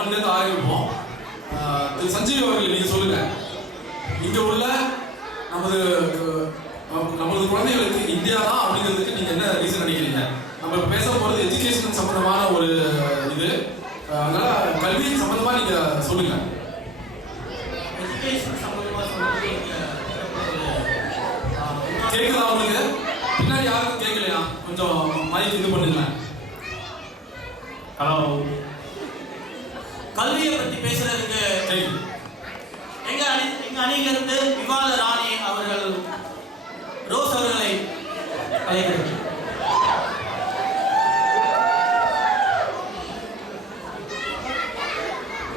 அவன்லேருந்து ஆரம்பிப்போம். திரு சஞ்சீவ் அவர்கள் நீங்கள் சொல்லுங்கள், இங்கே உள்ள நமது குழந்தைகளுக்கு இந்தியா தான் அப்படிங்கிறதுக்கு நீங்கள் என்ன ரீசன் நினைக்கிறீங்க? நம்ம பேச போகிறது எஜுகேஷன் சம்மந்தமான ஒரு இது, அதனால் கல்வி சம்மந்தமாக நீங்கள் சொல்லுங்கள். எஜுகேஷன் சம்மந்தமாக சொல்லுங்கள். கேட்குதா உங்களுக்கு? பின்னாடி யாருக்கும் கேட்கலையா? கொஞ்சம் மைக் இது பண்ணுங்களேன். ஹலோ, கல்வியை பற்றி பேசுறதுக்கு எங்க அணியிலிருந்து விவாத ராணி அவர்கள் ரோஸ் அவர்களை அழைக்கிறேன்.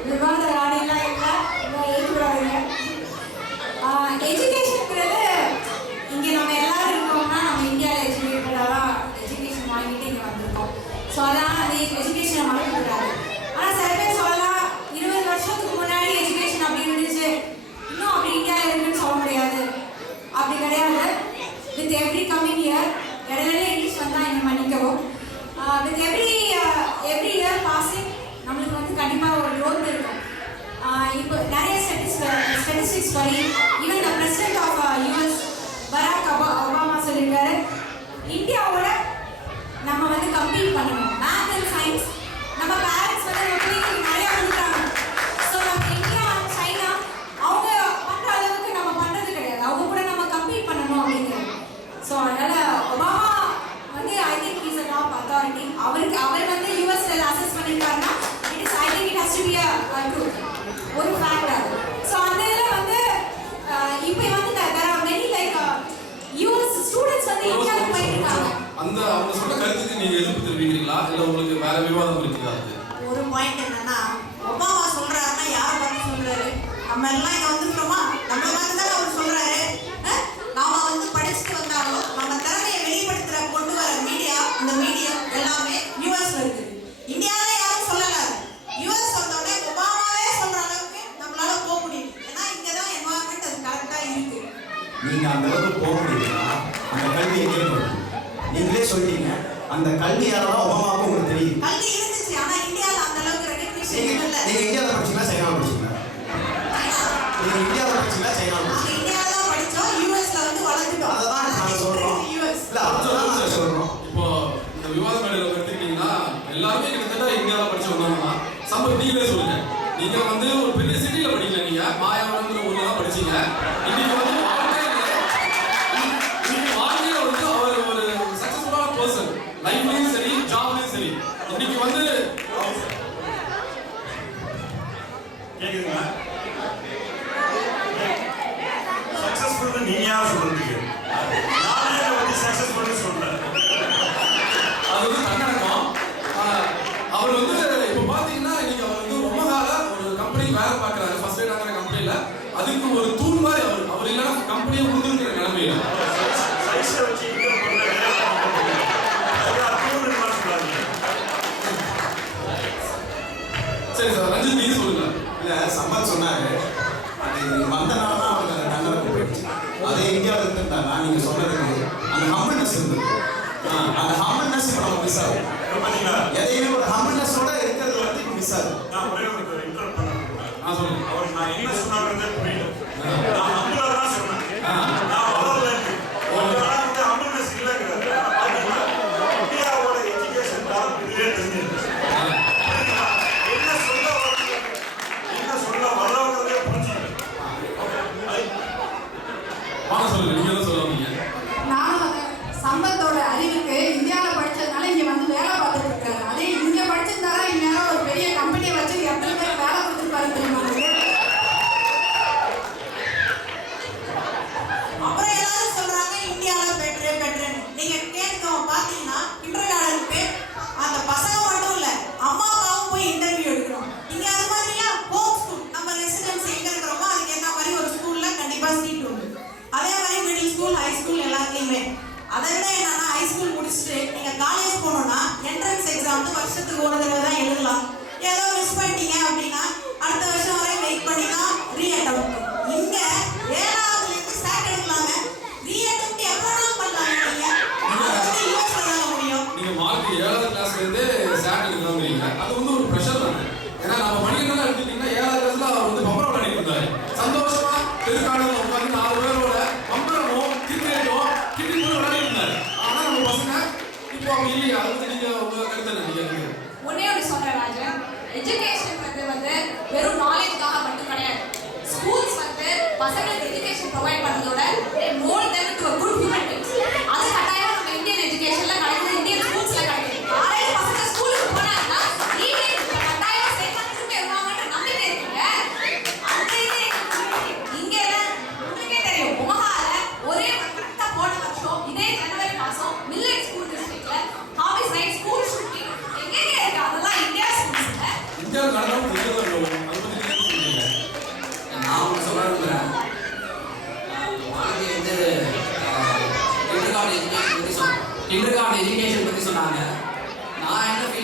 விவாத ராணிலாம் இல்லை, ஏற்றுவிடாதீங்க. எஜுகேஷனுங்கிறது இங்கே நம்ம எல்லாரும் இருக்கோம்னா நம்ம இந்தியாவில் எஜுகேஷன் வாங்கிட்டு இங்கே வந்திருக்கோம். ஸோ அதான் அந்த எஜுகேஷனை மறக்கக்கூடாது. ஆனால் சில பேர் சொல்லலாம் 20 வருஷத்துக்கு முன்னாடி எஜுகேஷன் அப்படி இருந்துச்சு, இன்னும் அப்படி இந்தியாவில் இருக்குன்னு சொல்ல முடியாது. அப்படி கிடையாது. வித் எவ்ரி கம்மிங் இயர் இடையில இங்கிலீஷ் வந்தால் இங்கே மன்னிக்கவும். வித் எவ்ரி இயர் பாசிங் நம்மளுக்கு வந்து கண்டிப்பாக ஒரு க்ரோத் இருக்கும். இப்போ நிறைய ஸ்டாட்டிஸ்டிக்ஸ் படி even the president of US Barack Obama சொல்லியிருக்காரு, இந்தியாவோட நம்ம வந்து கம்பீட் பண்ணணும். மேத் அண்ட் சயின்ஸ் நம்ம பேரண்ட்ஸ் வந்து நம்ம பிள்ளைங்களுக்கு நிறையா கொடுக்குறாங்க. ஸோ நம்ம இந்தியா சைனா அவங்க பண்ணுற அளவுக்கு நம்ம பண்ணுறது கிடையாது. அவங்க கூட நம்ம கம்பீட் பண்ணணும் அப்படிங்கிறது. ஸோ அதனால் ஒபாமா வந்து I think is a top authority. அவர் வந்து யூஎஸ்ல அசஸ் பண்ணியிருக்காருன்னா I think it has to be a truth. ஒரு fact அது. So அந்த இதுல வந்து இப்போ வந்து there are many like US students வந்து இந்தியாவுக்கு போயிட்டு இருக்காங்க. அந்த அவங்க சொன்ன கருத்துக்கு நீங்க எதிர்ப்பு தெரிவிக்கிறீங்களா இல்ல உங்களுக்கு வேற விவாதம் இருக்குதா? ஒரு பாயிண்ட் என்னன்னா, ஒபாமா சொல்றாருன்னா யாரை பார்த்து சொல்றாரு? நம்ம எல்லாம் இங்க வந்துட்டோமா, நம்மளை பார்த்து தான் அவர் சொல்றாரு. நாம வந்து படிச்சுட்டு வந்தாலும் நம்ம திறமையை வெளிப்படுத்துற கொண்டு வர மீடியா, அந்த மீடியா எல்லாமே யூஎஸ்ல இருக்கு. இந்தியாவில யாரும் சொல்லல. யூஎஸ் வந்தோடனே ஒபாமாவே சொல்ற அளவுக்கு நம்மளால போக முடியும். ஏன்னா இங்கதான் என்வாயர்மெண்ட் அது கரெக்டா இருக்கு. நீங்க அந்த அளவுக்கு போக முடியுமா? அந்த கல்வியை கேட்கணும். நீங்களே சொல்லிட்டீங்க, அந்த கல்வியால தான் ஒபாமாவுக்கு உங்களுக்கு தெரியும். கல்வி இருந்துச்சு, ஆனா இந்தியாவில அந்த அளவுக்கு ரெகக்னிஷன் இல்ல. நீங்க இந்தியாவில் படிச்சீங்களா சைனாவில் படிச்சீங்களா? நீங்க இந்தியாவில் படிச்சீங்களா சைனாவில் படிச்சீங்களா? இந்தியாவில தான் படிச்சோம், யூஎஸ்ல வந்து வளர்ந்துட்டோம். அதான் நாங்க சொல்றோம். யூஎஸ் இல்ல அதுதான் நாங்க சொல்றோம். இப்போ இந்த விவாத மேடையில் எடுத்துக்கிட்டீங்கன்னா எல்லாருமே கிட்டத்தட்ட இந்தியாவில் படிச்சு வந்தவங்க தான். சம்பவம் நீங்களே சொல்லுங்க, நீங்க வந்து ஒரு பெரிய சிட்டியில படிக்கல, நீங்க மாயாவரம்ங்கிற ஊர்ல தான் படிச்சீங்க. இன்னைக்கு வந்து வாழ்க்கையில வந்து அவர் ஒரு சக்சஸ்ஃபுல்லான பர்சன், லைஃப்லயும் சரி ஜாப்லயும் சரி. இன்னைக்கு வந்து கேக்குதுங்களா? சக்சஸ்ஃபுல் நீங்க யார் சொல்றீங்க? நானே என்ன பத்தி சக்சஸ்ஃபுல் சொல்றேன். அது வந்து தன்னடக்கம். அவர் வந்து இப்போ பாத்தீங்கன்னா இன்னைக்கு அவர் வந்து ரொம்ப கால ஒரு கம்பெனி வேலை பார்க்குறாரு, ஃபர்ஸ்ட் எய்ட் ஆகிற கம்பெனியில். அதுக்கு ஒரு தூண் மாதிரி அவர் இல்லைன்னா கம்பெனியை கொடுத்துருக்கிற நிலைமையில சைஸை வச்சு சரி சார். ரஞ்சித் நீங்க சொல்லுங்க. இல்ல சம்பத் சொன்னாரு, அது வந்தனால தான் அவருக்கு அந்த தன்னடக்கம் போயிடுச்சு. அதே இந்தியாவில் இருந்திருந்தாங்க நீங்க சொன்னதுக்கு அந்த ஹம்பிள்னஸ் இருந்தது. அந்த ஹம்பிள்னஸ் இப்போ நம்ம மிஸ் ஆகும். எதையுமே ஒரு ஹம்பிள்னஸோட இருக்கிறது வந்து இப்போ மிஸ் ஆகுது. நான் ஒரே ஒரு இன்டர்வியூ பண்ணேன். சொல்லுங்க. அவர் நான் என்ன சொன்னாருன்னு புரியல. நான் ஹம்பிளா தான் சொன்னேன். நான் வளரல. வந்து ஹம்பிள்னஸ் இல்லைங்கிறது இந்தியாவோட எஜுகேஷன் தான் இதுவே தெரிஞ்சிருக்கு. என்ன சொல்ல வர்றவங்களே புரிஞ்சுக்கல. வாங்க சொல்லுங்க, நீங்க தான் சொல்லுவீங்க. நானும் சம்பத்தோட அறிவுக்கு இந்தியாவில் படிச்சதுனால இங்கே வந்து வேலை பார்த்துட்டு இருக்காரு. அதே இங்கே படிச்சிருந்தாலும் இந்நேரம் ஒரு பெரிய கம்பெனியை வச்சு எத்தனை பேர் வேலை கொடுத்துருப்பாரு தெரியுமா?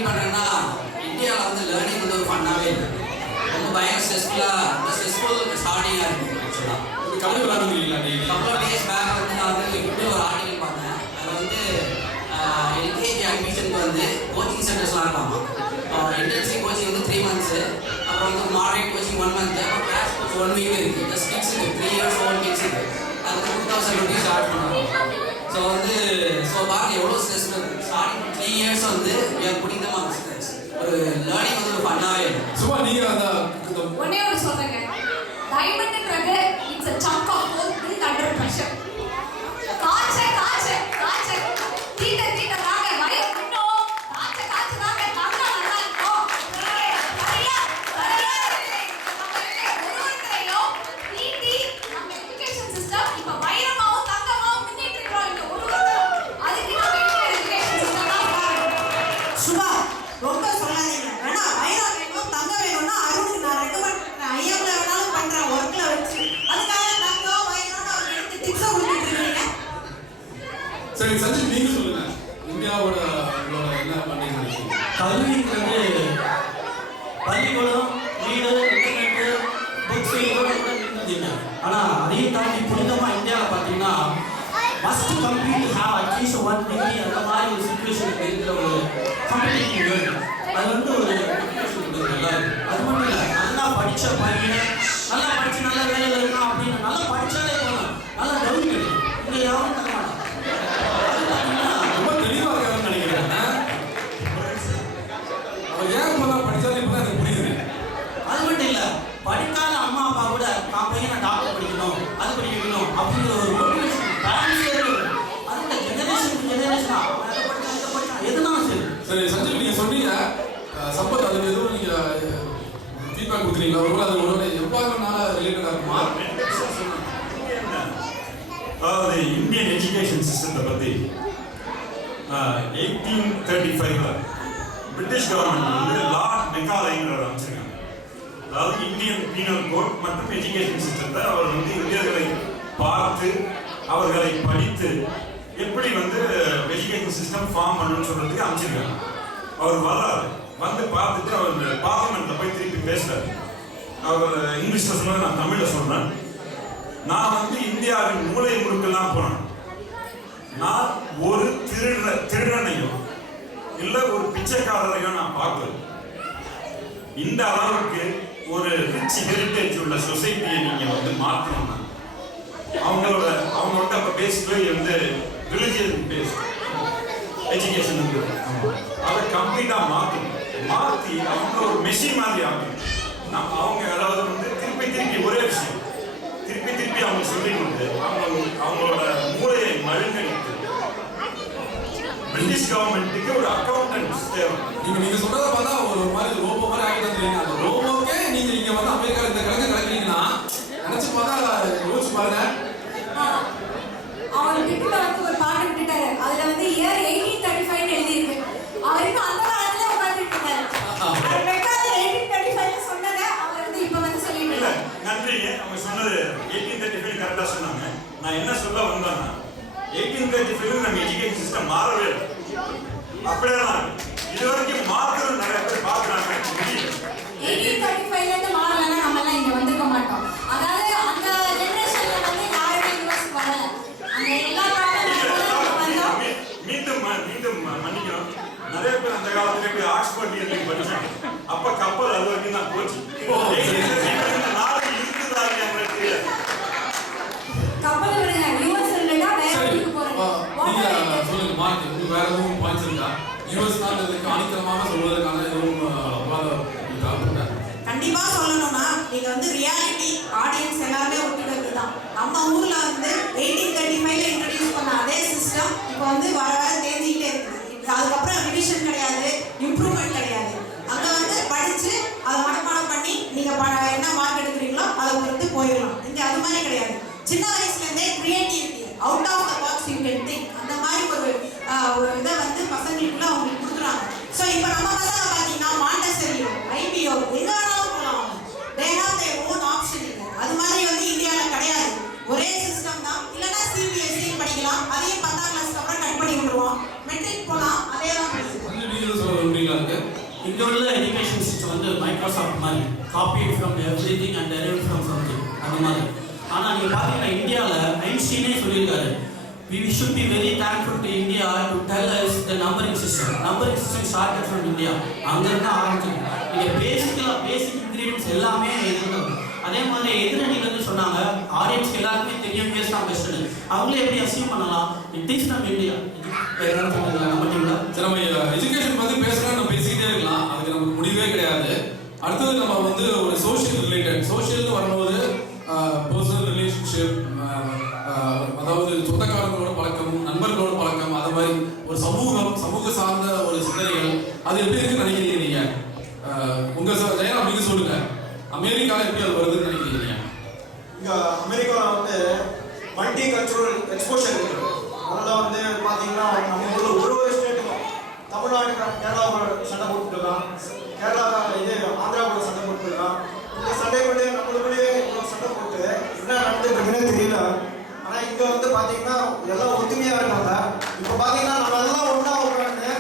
ஃபீல் பண்ணுறேன்னா இந்தியாவில் வந்து லேர்னிங் வந்து ஒரு ஃபன்னாகவே இல்லை, ரொம்ப பயங்கர ஸ்ட்ரெஸ்ஃபுல் ஸ்டார்டிங்காக இருக்குது. ஆக்சுவலாக கபடி விளாடுறீங்களா நீங்கள்? கப்பல் டேஸ் பேக் வந்து நான் வந்து இப்படி ஒரு ஆர்டிகல் பார்த்தேன். அதில் வந்து எல்கேஜி அட்மிஷனுக்கு வந்து கோச்சிங் சென்டர்ஸ்லாம் இருக்காமா. இன்டென்சிவ் கோச்சிங் வந்து 3 months, அப்புறம் வந்து மாடரேட் கோச்சிங் 1 month, அப்புறம் கிளாஸ் கோச் 1 week இருக்குது. ப்ளஸ் கிட்ஸ் இருக்குது, 3 years old கிட்ஸ் இருக்குது. அது 2000 rupees ஸ்டார்ட் பண்ணுவாங்க. ஸோ வந்து பாருங்க எவ்வளோ ஸ்ட்ரெஸ் இருக்குது. ஸ்டார்டிங் 3 years வந்து புடிந்த மாதிரி ஸ்ட்ரெஸ். ஒரு லேர்னிங் வந்து ஒரு ஃபன்னாகவே இல்லை. சும்மா நீங்கள் அந்த ஒன்னே ஒன்று சொல்றேங்க, டைமண்ட்ன்றது it's a chunk of gold built under pressure. காய்ச்ச தீட்ட தாங்க பயம் இன்னும் காய்ச்ச தாங்க நல்லா நல்லா இருக்கும். சரியா ஒருவரையும் நீட்டி நம்ம எஜுகேஷன் சிஸ்டம் இப்ப வைரமாவும் தங்கமாவும் முன்னேற்றி இருக்கிறோம். இந்த ஒரு அதுக்கு நம்ம எஜுகேஷன் சிஸ்டம் தான் காரணம். சுபா ரொம்ப சொல்லாதீங்க. வேணா வைரம் வேணும் தங்க வேணும்னா அருணுக்கு நான் ரெக்கமெண்ட் பண்றேன். ஐஎம்ல வேணாலும் பண்றேன் ஒர்க்ல வச்சு. அதுக்காக தங்கம் வைரம்னு அவர் எடுத்து டிப்ஸ் கொடுத்துட்டு இருக்கீங்க. சரி சஞ்சித் நீங்கள் சொல்லுங்க, இந்தியாவோட என்ன பண்ணீங்க? கல்விங்கிறது பள்ளிக்கூடம், வீடு, இன்டர்நெட்டு, புக்ஸ் இதோட இருந்ததில்லை. ஆனால் அதையும் தாண்டி புனிதமாக இந்தியாவில் பார்த்தீங்கன்னா must complete have at least 1 degree அந்த மாதிரி ஒரு சுச்சுவேஷன் இருக்கிற ஒரு காம்படிட்டிவ் வேர்ல்டு. அது வந்து ஒரு நல்லா இருக்கு. அது மட்டும் இல்லை, நல்லா படித்த பையன் நல்லா படித்து நல்ல வேலையில் இருக்கான் அப்படின்னு நல்லா படித்தாலே போகணும், நல்லா டவுன் கிடைக்கும். இங்கே யாரும் தர மாட்டாங்க. ரொம்ப தெளிவாக இருக்காருன்னு நினைக்கிறேன். அவர் ஏன் இப்போதான் படித்தாலும் இப்போ தான் எனக்கு புரியுது. அது மட்டும் இல்லை, படிக்காத அம்மா அப்பா கூட தான் பையனை டாக்டர் படிக்கணும், அது படிக்கணும் அப்படிங்கிற ஒரு மோட்டிவேஷன் பேரண்ட்ஸே இருக்கு. அதோட ஜெனரேஷன் அதை படித்தான் எதுனாலும் சரி. சரி சஞ்சித், நீங்கள் சொன்னீங்க சம்பத், அதுக்கு எதுவும் நீங்கள் ஃபீட்பேக் கொடுக்குறீங்களா? ஒருவேளை அது ஒருவேளை எவ்வாறுனால ரிலேட்டடாக இருக்குமா? அதாவது இந்தியன் எஜுகேஷன் சிஸ்டத்தை பற்றி 1835 பிரிட்டிஷ் கவர்மெண்ட் வந்து லார்ட் மெக்காலேங்கிறவர் அமைச்சிருக்காங்க. அதாவது இந்தியன் பீனல் கோட் மற்றும் எஜுகேஷன் சிஸ்டத்தை அவர் வந்து இந்தியர்களை பார்த்து அவர்களை படித்து எப்படி வந்து எஜுகேஷன் சிஸ்டம் ஃபார்ம் பண்ணணும்னு சொல்றதுக்கு அமைச்சிருக்காங்க. அவர் வர்றாரு, வந்து பார்த்துட்டு அவர் பார்லிமெண்ட்ல போய் திருப்பி பேசுறாரு. அவர் இங்கிலீஷ்ல சொன்னதை நான் தமிழ்ல சொல்றேன். நான் வந்து இந்தியாவின் மூலை முடுக்கெல்லாம் போனேன். நான் ஒரு திருடனையும் இல்ல ஒரு பிச்சைக்காரரையும் நான் பார்க்கல. இந்த அளவுக்கு ஒரு ரிச் ஹெரிட்டேஜ் உள்ள சொசைட்டியை நீங்க வந்து மாற்றணும். அவங்களோட அப்ப பேசிக்கலி வந்து ரிலிஜியன் பேஸ்ட் எஜுகேஷன் இருக்குது. அதை கம்ப்ளீட்டா மாற்றி அவங்க ஒரு மெஷின் மாதிரி ஆகணும். அவங்க அதாவது வந்து திருப்பி ஒரே விஷயம் திருப்பி அவங்க சொல்லி கொடுத்து அவங்களோட மூளையை மழுங்கடித்து பிரிட்டிஷ் கவர்மெண்ட்டுக்கு ஒரு அக்கௌண்டன்ஸ் தேவை. நீங்க சொல்றத பார்த்தா ஒரு மாதிரி ரோபோ மாதிரி ஆகிட்டு தெரியுங்க. அந்த ரோபோக்கே நீங்க இங்க வந்து அமெரிக்கால இந்த கிழக்கு கிடக்குறீங்கன்னா நினைச்சு பார்த்தா யோசிச்சு பாருங்க. அவர் கிட்ட வந்து ஒரு பாட்டு விட்டுட்டாரு, அதுல வந்து இயர் 1835 எழுதியிருக்கு. அவருக்கு அந்த காலத்துல உட்கார்ந்துட்டு இருக்காரு. அவர் வெக்காத 1835 சொன்னதை அவர் வந்து இப்ப வந்து சொல்லிட்டு இல்ல நன்றிங்க, அவங்க சொன்னது 1835 கரெக்டா சொன்னாங்க. நான் என்ன சொல்ல வந்தேன்னா 1835 நம்ம எஜுகேஷன் சிஸ்டம் மாறவே இல்லை, அப்படியே தான் இது வரைக்கும் மாற்றணும். நிறைய பேர் பார்க்குறாங்க. 1835 இருந்து மாறலன்னா நம்ம எல்லாம் இங்க வந்துக்க மாட்டோம். அதாவது அந்த ஜெனரேஷன்ல வந்து யாருமே யூஎஸ் வரல. அந்த எல்லா மீண்டும் மன்னிக்கணும். நிறைய பேர் அந்த காலத்துல போய் ஆக்ஸ்போர்ட் யூனிவர்சிட்டி படிச்சாங்க. அப்ப கப்பல் அது வரைக்கும் தான் போச்சு. நாடு இருக்குதாங்க எனக்கு தெரியாது. கப்பல் விடுங்க, யூஎஸ் இல்லைன்னா வேற ஊருக்கு போறீங்க. நீங்க சொல்லுங்க மார்க், உங்களுக்கு வேற எதுவும் பாயிண்ட்ஸ் இருக்கா? யூஎஸ் நாட்டுக்கு ஆணித்தரமாக சொல்வதற்கான எதுவும் கண்டிப்பா சொல்லணும்னா நீங்க வந்து ரியாலிட்டி ஆடியன்ஸ் எல்லாருமே ஒத்துக்கிறது தான். நம்ம ஊர்ல வந்து 1835 இன்ட்ரோடியூஸ் பண்ண அதே சிஸ்டம் இப்போ வந்து வர தேஞ்சிக்கிட்டே இருக்குது. அதுக்கப்புறம் ரிவிஷன் கிடையாது, இம்ப்ரூவ்மெண்ட் கிடையாது. அங்க வந்து படிச்சு அதை மனப்பாடம் பண்ணி நீங்க என்ன மார்க் எடுக்கிறீங்களோ அதை பொறுத்து போயிடலாம். இங்க அது மாதிரி கிடையாது. சின்ன வயசுல இருந்தே creativity, out of the box you can think, அந்த மாதிரி ஒரு இதை வந்து பசங்களுக்குள்ள அவங்களுக்கு கொடுக்குறாங்க. ஸோ இப்போ நம்ம பசங்க பார்த்தீங்கன்னா மாண்டசரியோ ஐபிஓ எங்க வேணாலும் போகலாம். They have their own option. அது மாதிரி வந்து இந்தியாவில் கிடையாது. ஒரே மைக்ரோசாஃப்ட் மாதிரி copy from everything and derive from something அந்த மாதிரி. ஆனால் நீங்கள் பார்த்தீங்கன்னா இந்தியாவில் ஐன்ஸ்டீனே சொல்லியிருக்காரு, we should be very thankful to India to tell us the numbering system. Numbering system started from India. அங்கிருந்து ஆரம்பிச்சு நீங்கள் பேசிக் இன்க்ரீடியன்ஸ் எல்லாமே இருந்தது. அதே மாதிரி எதிரணிகள் வந்து சொன்னாங்க ஆடியன்ஸ்க்கு எல்லாருமே தெரியும் இயர்ஸ் தான் பெஸ்ட்டு. அவங்களே எப்படி அசீவ் பண்ணலாம், இட் இஸ் ஃப்ரம் இந்தியா. நம்ம எஜுகேஷன் பற்றி பேசுகிறோம், நம்ம பேசிக்கிட்டே இருக்கலாம், அதுக்கு நமக்கு முடிவே கிடையாது. அடுத்தது நம்ம வந்து ஒரு சோஷியல் ரிலேட்டட், சோஷியல்னு வரும்போது பர்சனல் ரிலேஷன்ஷிப், அதாவது சொந்தக்காரங்களோட பழக்கம், நண்பர்களோட பழக்கம், அது மாதிரி ஒரு சமூக சார்ந்த ஒரு சிந்தனைகள், அது எப்படி இருக்குன்னு நினைக்கிறீங்க நீங்க? உங்க ஜெயராம் நீங்க சொல்லுங்க, அமெரிக்காவில் எப்படி அது வருதுன்னு நினைக்கிறீங்க? இங்க அமெரிக்காவில் வந்து மல்டி கல்ச்சுரல் எக்ஸ்போஷர் இருக்கு. அதனால வந்து பார்த்தீங்கன்னா நம்ம ஊரில் ஒரு ஸ்டேட்டுக்கும் தமிழ்நாடு கேரளாவோட சண்டை போட்டுருக்கான், கேரளா இது ஆந்திராவோட சண்டை போட்டுருக்கான். இந்த சண்டை போட்டு நம்மளுக்குள்ளே இவ்வளோ சண்டை போட்டு என்ன நடந்துருக்குன்னே தெரியல. ஆனால் இங்கே வந்து பார்த்தீங்கன்னா எல்லாம் ஒத்துமையாக இருக்காங்க. இப்போ பார்த்தீங்கன்னா நம்ம எல்லாம் ஒன்றா உட்காந்து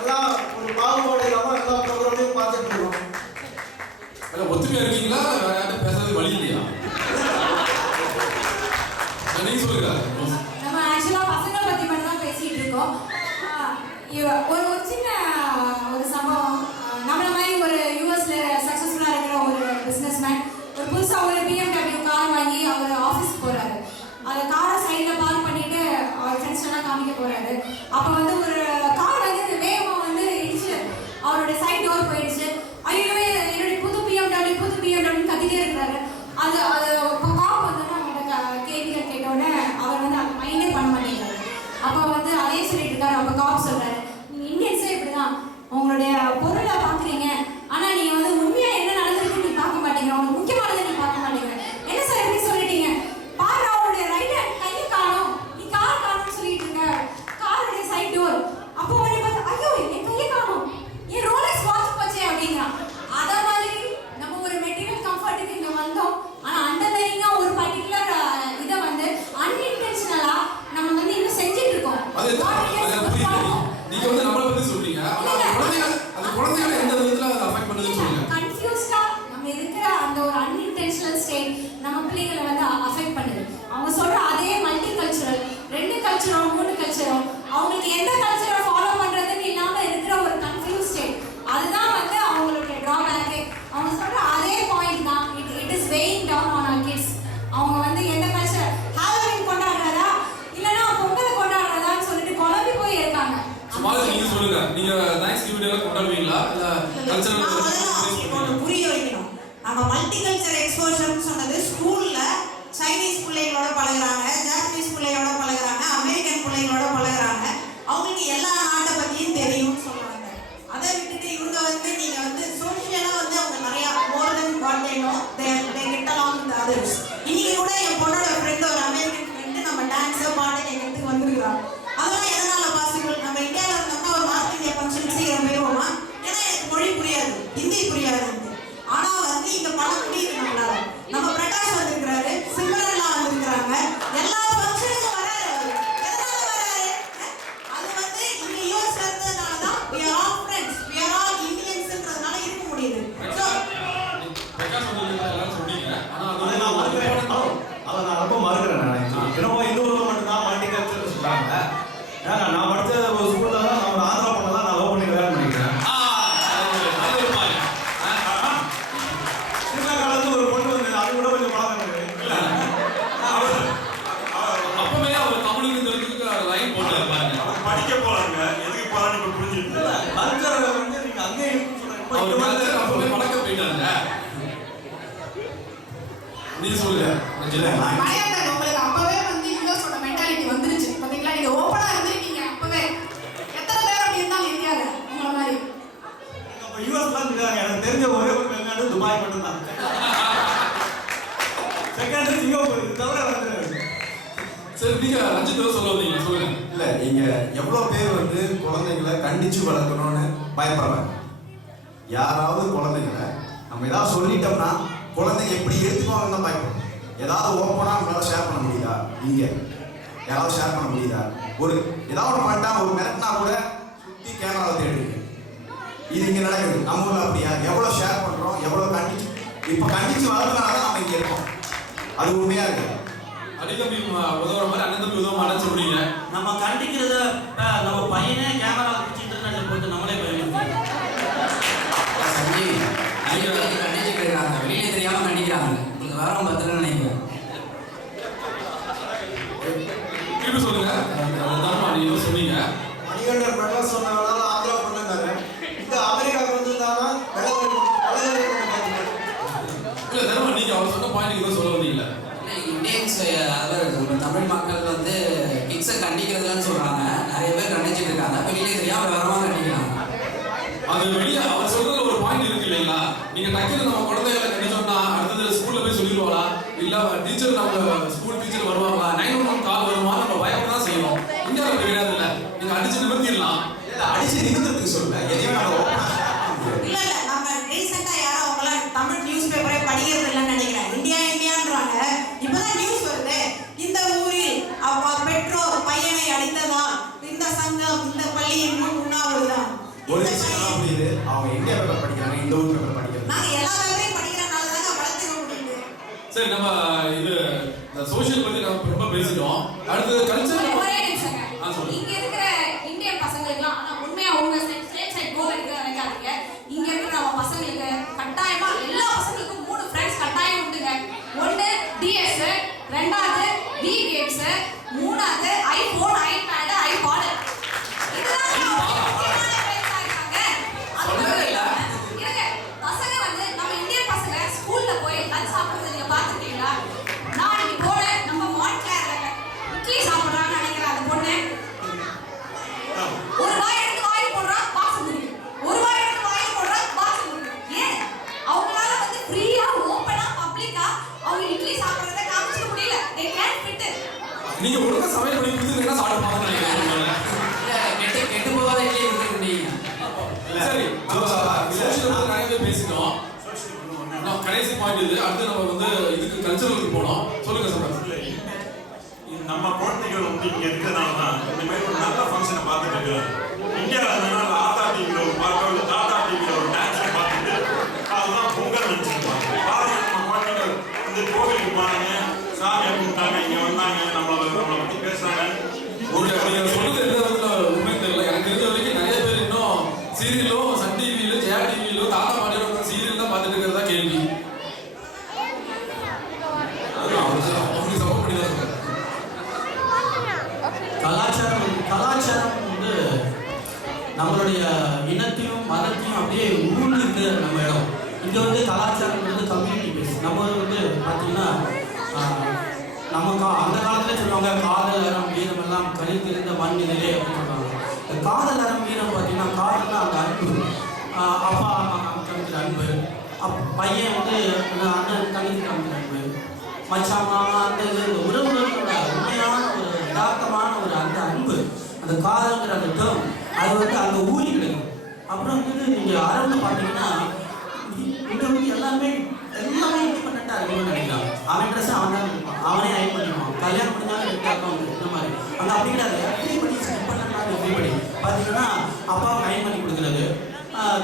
எல்லாம் ஒரு பாகுபாடு இல்லாமல் எல்லா ப்ரோக்ராமையும் பார்த்துட்டு இருக்கோம். ஒத்துமையா இருக்கீங்களா? வேற யார்கிட்ட பேசுறது வழி இல்லையா? நீங்க சொல்லுங்க. நம்ம ஆக்சுவலா பசங்களை பத்தி மட்டும் தான் பேசிட்டு இருக்கோம். ஒரு சின்ன ஒரு சம்பவம், நம்மள மாதிரி ஒரு யூஎஸ்ல சக்சஸ்ஃபுல்லா இருக்கிற ஒரு பிசினஸ்மேன் ஒரு புதுசா ஒரு BMW கார் வாங்கி அவர் ஆஃபீஸ்க்கு போறாரு. அந்த காரை சைட்ல பார்க் பண்ணிட்டு அவர் ஃப்ரெண்ட்ஸ் எல்லாம் காமிக்க போறாரு. அப்ப வந்து ஒரு கார் வந்து வேகமா வந்து இடிச்சு அவரோட சைட் டோர் போயிடுச்சு. ஐயோ என்னுடைய புது BMW கத்திட்டே இருக்கிறாரு. அது காப் வந்து அவங்கள்ட்ட கேள்விகள் கேட்டோடனே அவர் வந்து அந்த மைண்டே பண்ண மாட்டேங்கிறாரு. அப்போ வந்து அதே சொல்லிட்டு இருக்காரு. அப்போ காப் சொல்றாரு, நீங்க இந்தியன்ஸே இப்படிதான், உங்களுடைய பொருளை பாக்குறீங்க, ஆனா நீங்க வந்து உண்மையா என்ன நடந்திருக்கு நீ பார்க்க மாட்டீங்க, உங்களுக்கு முக்கியமானதை நீ பார்க்க மாட்டீங்க. என்ன சார் எப்படி சொல்லிட்டீங்க? பாரு அவருடைய ரைட் ஹேண்ட் கையை காணோம், நீ கார் காணோம்னு சொல்லிட்டு இருக்க, காருடைய சைட் டோர். அப்போ உடனே பார்த்தா ஐயோ என் கையை காணோம், என் ரோலெக்ஸ் வாட்ச் போச்சே அப்படிங்கிறான். அத மாதிரி நம்ம ஒரு மெட்டீரியல் கம்ஃபர்ட்டுக்கு இங்க வந்தோம், ஆனா அண்டர்லைனிங்கா ஒரு பர்டிகுலர் இதை வந்து அன்இன்டென்ஷனலா நம்ம வந்து இன்னும் செஞ்சுட்டு இருக்கோம். நீங்க வந்து நம்மள பத்தி சொல்றீங்க, ஆனா குழந்தைகளை எந்த விதத்துல அதை அஃபெக்ட் பண்ணுதுன்னு சொல்லுங்க. கன்ஃபியூஸ்டா நம்ம இருக்கிற அந்த ஒரு அன்இன்டென்ஷனல் ஸ்டேட் நம்ம பிள்ளைகளை வந்து அஃபெக்ட் பண்ணுது. அவங்க சொல்ற அதே மல்டி கல்ச்சுரல், 2 கல்ச்சரும் 3 கல்ச்சரும் அவங்களுக்கு எந்த கல்ச்சரை ஃபாலோ பண்றதுன்னு இல்லாம இருக்கிற ஒரு கன்ஃபியூஸ் ஸ்டேட், அதுதான் வந்து அவங்களுடைய டிராபேக். அவங்க சொல்ற அதே பாயிண்ட் தான், it is weighing down on our kids. அவங்க வந்து எந்த கல்ச்சர் ஹாலோவீன் கொண்டாடுறதா இல்லனா பொங்கல் கொண்டாடுறதான்னு சொல்லிட்டு குழம்பி போய் இருக்காங்க. சுமாரா நீங்க சொல்லுங்க, நீங்க தேங்க்ஸ்கிவிங் டேல கொண்டாடுவீங்களா இல்ல கல்ச்சரல் புரிய வைக்கணும். நம்ம மல்டி கல்ச்சர் எக்ஸ்போஷர்னு சொன்னது ஸ்கூல்ல சைனீஸ் பிள்ளைகளோட பழகுறாங்க, ஜாப்பனீஸ் பிள்ளைகளோட பழகுறாங்க, அமெரிக்கன் பிள்ளைகளோட பழகுறாங்க, அவங்களுக்கு எல்லா நாட்டை பத்தியும் தெரியும்னு சொல்றாங்க. அதை விட்டுட்டு இவங்க வந்து நீங்க வந்து சோஷியலா வந்து அவங்க நிறைய more then what they know they get along with others. இன்னைக்கு கூட என் பொண்ணோட ஃப்ரெண்ட் ஒரு அமெரிக்கன் ஃப்ரெண்ட் நம்ம டான்ஸ் பாட்டு கேட்கறதுக்கு வந்துருக்காங்க. அதெல்லாம் எதனால பாசிபிள்? நம்ம இந்தியாவில் இருந்தோம்னா ஒரு நார்த் இந்தியா ஃபங்க்ஷன் சீக்கிரம் போயிடுவோமா? ஏன்னா எனக்கு மொழி புரியாது, ஹிந்தி புரியாது. ஆனா வந்து இங்க பண்ண முடியுது நம்மளால. நம்ம பிரகாஷ் வந்திருக்கிறாரு, சிம்ரன்லாம் வந்திருக்கிறாங்க, எல்லா ஃபங்க்ஷனுக்கும் வராரு. எதனால வராரு? அது வந்து இங்க யூஎஸ்ல இருந்ததுனால தான் we are all friends, we are all Indiansன்றதுனால இருக்க முடியுது. ஸோ பிரகாஷ் வந்து சொன்னீங்க, ஆனா அதை நான் மறுக்கிறேன். அதை நான் ரொம்ப மறுக்கிறேன். நான் என்னமோ இந்த ஊரில் மட்டும்தான் மல்டி கல்ச்சர் சொல்றாங்க. ஏன்னா நான் படித்த ஒரு ஸ்கூல்ல தான் நான் ஒரு ஆந்திரா பொண்ணை தான் நான் லவ் பண்ணி வேலை பண்ணிக்கிறேன். சின்ன காலத்துல ஒரு பொண்ணு வந்து அது கூட கொஞ்சம் பழக்கம் இருக்கு. அப்பவே அவர் தமிழுக்கு தெரிஞ்சுக்க லைன் போட்டாரு பாருங்க. அவர் படிக்க போறாங்க, எதுக்கு போறான்னு இப்ப புரிஞ்சுட்டு கல்ச்சரை வந்து நீங்க அங்கேயே அவர் கல்ச்சர் அப்பவே வளர்க்க போயிட்டாங்க. நீ சொல்லுங்க. மலையாளம் உங்களுக்கு அப்பவே வந்து யூஎஸோட மென்டாலிட்டி வந்துருச்சு பாத்தீங்களா? நீங்க ஓபனா இருந்திருக்கீங்க அப்பவே. எத்தனை பேர் அப்படி இருந்தாலும் இந்தியால உங்கள மாதிரி அப்ப யூஎஸ்லாம் இருக்காங்க. எனக்கு தெரிஞ்ச ஒரே ஒரு வெளிநாடு துபாய் மட்டும்தான். செகண்ட் சிங்கப்பூர், இது தவிர வந்து சரி, நீங்க ரஞ்சித் சொல்ல வந்தீங்க, சொல்லுங்க. இல்ல நீங்க எவ்வளவு பேர் வந்து குழந்தைங்களை கண்டிச்சு வளர்க்கணும்னு பயப்படுறாங்க. யாராவது குழந்தைங்களை நம்ம ஏதாவது சொல்லிட்டோம்னா குழந்தைங்க எப்படி எடுத்துக்குவாங்கன்னு தான் பயப்படும். ஏதாவது ஓப்பனா நம்மளால ஷேர் பண்ண முடியுதா? இங்க யாராவது ஷேர் பண்ண முடியுதா? ஒரு ஏதாவது பண்ணிட்டா ஒரு மிரட்டினா கூட சுத்தி கேமராவை தேடுங்க. இது இங்க நடக்குது. நம்ம ஊர்ல அப்படியா? எவ்வளவு ஷேர் பண்றோம், எவ்வளவு கண்டிச்சு இப்ப கண்டிச்சு வளர்ந்தனால தான் நம்ம இங்க இருக்கோம். அது உண்மையா இருக்கு. அடிக்கம்பி உதவுற மாதிரி அண்ணன் தம்பி உதவ மாட்டேன்னு சொல்றீங்க. நம்ம கண்டிக்கிறத நம்ம பையனே கேமரா வச்சு இன்டர்நெட்ல போட்டு நம்மளே பயன்படுத்தி கண்டிச்சுக்கிறாங்க, வெளியில தெரியாம கண்டிக்கிறாங்க. உங்களுக்கு வேற பத்திரம் நினைக்கிறேன். திருப்பி சொல்லுங்க. அதான் நீங்க சொன்னீங்க. மணிகண்டன் மெட்ராஸ் சொன்னதால ஆந்திரா பண்ணுங்க. இந்த அமெரிக்காவுக்கு வந்திருந்தாங்கன்னா இல்ல தர்மா, நீங்க அவர் சொன்ன பாயிண்ட் ஏதோ சொல்ல வந்தீங்கல்ல. இந்தியன்ஸ் அதாவது தமிழ் மக்கள் வந்து கிட்ஸை கண்டிக்கிறதுலன்னு சொல்றாங்க. நிறைய பேர் கண்டிச்சுட்டு இருக்காங்க, வெளியில தெரியாம வேறமா கண்டிக்கிறாங்க. அது வெளியே அவர் சொல்றது ஒரு பாயிண்ட் இருக்கு இல்லைங்களா? நீங்க டக்குனு நம்ம குழந்தைகளை கண்டிச்சோம்னா அடுத்தது ஸ்கூல்ல போய் சொல்லிடுவாங்களா, இல்ல டீச்சர் நம்ம ஸ்கூல் டீச்சர் வருவாங்களா, 911 கால் வருமா, நம்ம பயப்பட தான் செய்யணும். இந்தியாவில் அப்படி கிடையாது. இல்ல நீங்க அடிச்சு நிறுத்திடலாம். அடிச்சு நிறுத்துறதுக்கு சொல்லல, எதையுமே இல்ல நம்ம ரீசெண்டா யாரோ அவங்கள தமிழ் நியூஸ் பேப்பரே படிக்கிறது இல்லைன்னு நினைக்கிறேன். இந்தியான்றாங்க. இப்பதான் நியூஸ் வருது. இந்த ஊரில் பெற்றோர் பையனை அடித்ததால் இந்த சங்கம் இந்த பள்ளி இன்னும் உண்ணாவிரதம். ஒரு விஷயம் புரியுது. அவங்க இந்தியா பேப்பர் படிக்கிறாங்க, இந்த ஊர் பேப்பர் படிக்கிறாங்க. நாங்க எல்லா பேப்பரையும் படிக்கிறனால தாங்க வளர்த்துக்க முடியுது. சரி, நம்ம இது சோஷியல் பத்தி நம்ம ரொம்ப பேசிட்டோம். அடுத்து கல்ச்சர். ஒரே நிமிஷங்க. இங்க இருக்கிற இந்தியன் பசங்களுக்குலாம் ஆனா உண்மையா உங்க ஸ்டேட் சைட் கோல் எடுக்க நினைக்காதீங்க. இங்க இருக்கிற நம்ம பசங்களுக்கு கட்டாயமா எல்லா பசங்களுக்கும் 3 ஃப்ரெண்ட்ஸ் கட்டாயம் உண்டுங்க. ஒன்னு டிஎஸ், ரெண்டாவது வி கேம்ஸ், மூணாவது ஐபோன், ஐபேட், ஐபாட். இதுதான் முக்கியமான ஃப்ரெண்ட்ஸா இருக்காங்க. பசங்க வந்து நம்ம இந்தியன் பசங்க ஸ்கூல்ல போய் லஞ்ச் சாப்பிடுறது நீங்க பாத்துருக்கீங்களா? நான் இன்னைக்கு போனேன், நம்ம மான்ட்லேர்ல இட்லி சாப்பிடுறான்னு நினைக்கிறேன். அந்த பொண்ணு ஒரு வாய் எடுத்து வாயில் போடுறா, பாக்ஸ் முடியும். ஒரு வாய் எடுத்து வாயில் போடுறா, பாக்ஸ் முடியும். ஏன் அவங்களால வந்து ஃப்ரீயா ஓப்பனா பப்ளிக்கா அவங்க இட்லி சாப்பிடுறத காமிச்சிக்க முடியல. they can't fit it. நீங்க ஒழுங்கா சமையல் பண்ணி கொடுத்துருந்தீங்கன்னா சாப்பிட்டு பார்க்க நினைக்கிறேன். கெட்டு போகாத இட்லி கொடுத்துருக்கீங்க. சரி, சோஷியல் பத்தி நிறைய பேர் பேசினோம். நான் கடைசி பாயிண்ட் இது. அடுத்து நம்ம வந்து இதுக்கு கல்ச்சரலுக்கு போனோம். சொல்லுங்க சார். நம்ம குழந்தைகள் வந்து இங்க இருக்கிறதுனால தான் இந்த மாதிரி ஒரு நல்ல ஃபங்க்ஷனை பார்த்துட்டு இருக்கிறாங்க. இந்தியாவில் இருந்தனால ஆத்தா டிவியில் ஒரு பார்க்கோ இல்லை தாத்தா டிவியில் ஒரு டான்ஸை பார்த்துட்டு அதுதான் பொங்கல் நினச்சிருப்பாங்க. பாருங்க, நம்ம குழந்தைகள் வந்து கோவிலுக்கு போனாங்க, சாமியை கும்பிட்டாங்க, இங்கே வந்தாங்க, நம்மளை பற்றி பேசுனாங்க. ஓகே, நீங்க சொல்றது எந்த விதத்துல உண்மை தெரியல. எனக்கு தெரிஞ்ச வரைக்கும் நிறைய பேர் இன்னும் சீரியலோ, சன் டிவியிலோ, ஜெயா டிவியிலோ தாத்தா பாட்டியோட சீரியல் தான் பார்த்துட்டு இருக்கிறதா கேள்வி. அவங்களுக்கு சப்போர்ட் பண்ணி தான் சொல்றேன். கலாச்சாரம் வந்து நம்மளுடைய இனத்தையும் மதத்தையும் அப்படியே ஊருக்கு நம்ம இடம். இங்கே வந்து கலாச்சாரம் வந்து கம்யூனிட்டி பேஸ். நம்ம வந்து பார்த்தீங்கன்னா நம்ம அந்த காலத்தில் சொல்லுவாங்க காதல் அறம் வீரம் எல்லாம் கழித்திருந்த மண் இதிலே அப்படின்னு சொல்லுவாங்க. இந்த காதல் அறம் வீரம் பார்த்தீங்கன்னா காதல்னா அந்த அன்பு, அப்பா அம்மா காமிக்கிற அன்பு, பையன் வந்து அண்ணன் தங்கச்சி காமிக்கிற அன்பு, மச்சான் மாமா அந்த உறவுகளோட உண்மையான ஒரு யதார்த்தமான ஒரு அந்த அன்பு, அந்த காதல்ங்கிற அந்த டேர்ம் அது வந்து அங்கே ஊறி கிடைக்கும். அப்புறம் வந்து நீங்கள் அறம்னு பார்த்தீங்கன்னா இங்கே வந்து எல்லாமே இண்டிபெண்டாக இருக்கணும்னு நினைக்கிறாங்க. அவன் ட்ரெஸ் அவன் தான் இருப்பான், அவனே அயன் பண்ணிடுவான், கல்யாணம் பண்ணாலும் எடுத்து அக்கௌண்ட் இந்த மாதிரி. அங்கே அப்படி கிடையாது. எவ்ரிபடி இண்டிபெண்டாக எவ்ரிபடி பார்த்தீங்கன்னா அப்பாவுக்கு அயன் பண்ணி கொடுக்குறது,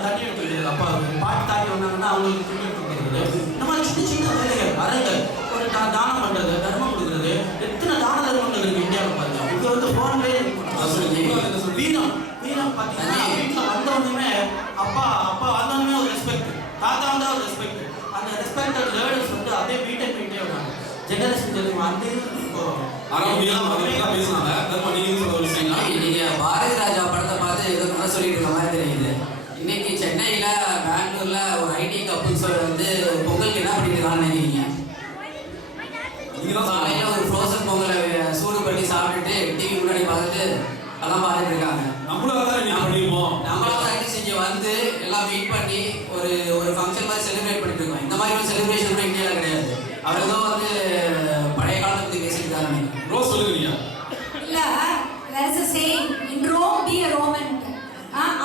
தண்ணி எடுத்து வைக்கிறது, அப்பாவுக்கு பாட்டு தாண்டி வந்தாங்கன்னா அவங்களுக்கு துணி எடுத்து கொடுக்குறது, இந்த மாதிரி சின்ன சின்ன வேலைகள் அறைகள், ஒரு தானம் பண்ணுறது, தர்மம் கொடுக்குறது, எத்தனை தான தர்மங்கள் இருக்குது இந்தியாவில் பாருங்க. இங்கே வந்து ஃபோன்லேயே வீரம் வீரம் பார்த்தீங்கன்னா வீட்டில் வந்தவொடனே அப்பா வந்தவொடனே ஒரு ரெஸ்பெக்ட், தாத்தா வந்தா ஒரு ரெஸ்பெக்ட், அந்த ரெஸ்பெக்ட் லேர்னர்ஸ் வந்து அதே வீட்டை வராங்க. ஜெனரேஷன் தெரியுமா அந்த இப்போ பேசினாங்க. நீங்க சொல்ற ஒரு விஷயம் நீங்க பாரதி ராஜா படத்தை பார்த்து ஏதோ கதை சொல்லிட்டு இருக்க மாதிரி தெரியுது. இன்னைக்கு சென்னையில பெங்களூர்ல ஒரு ஐடி கப்புள்ஸ் வந்து பொங்கலுக்கு என்ன பண்ணிட்டு இருக்கான்னு நினைக்கிறீங்க? காலையில ஒரு ஃப்ரோசன் பொங்கலை சூடு பண்ணி சாப்பிட்டுட்டு டிவி முன்னாடி பார்த்துட்டு எல்லாம் பார்த்துட்டு இருக்காங்க. நம்மளால இங்க வந்து எல்லாம் மீட் பண்ணி ஒரு ஃபங்க்ஷன் மாதிரி செலிப்ரேட் பண்ணிட்டு இருக்கோம். இந்த மாதிரி ஒரு செலிப்ரேஷன் கூட இந்தியாவில் கிடையாது. அவர் ஏதோ வந்து பழைய காலத்தை பற்றி பேசிட்டு இருக்காங்க. சொல்லுங்க. இல்ல, there is a saying in Rome be a Roman.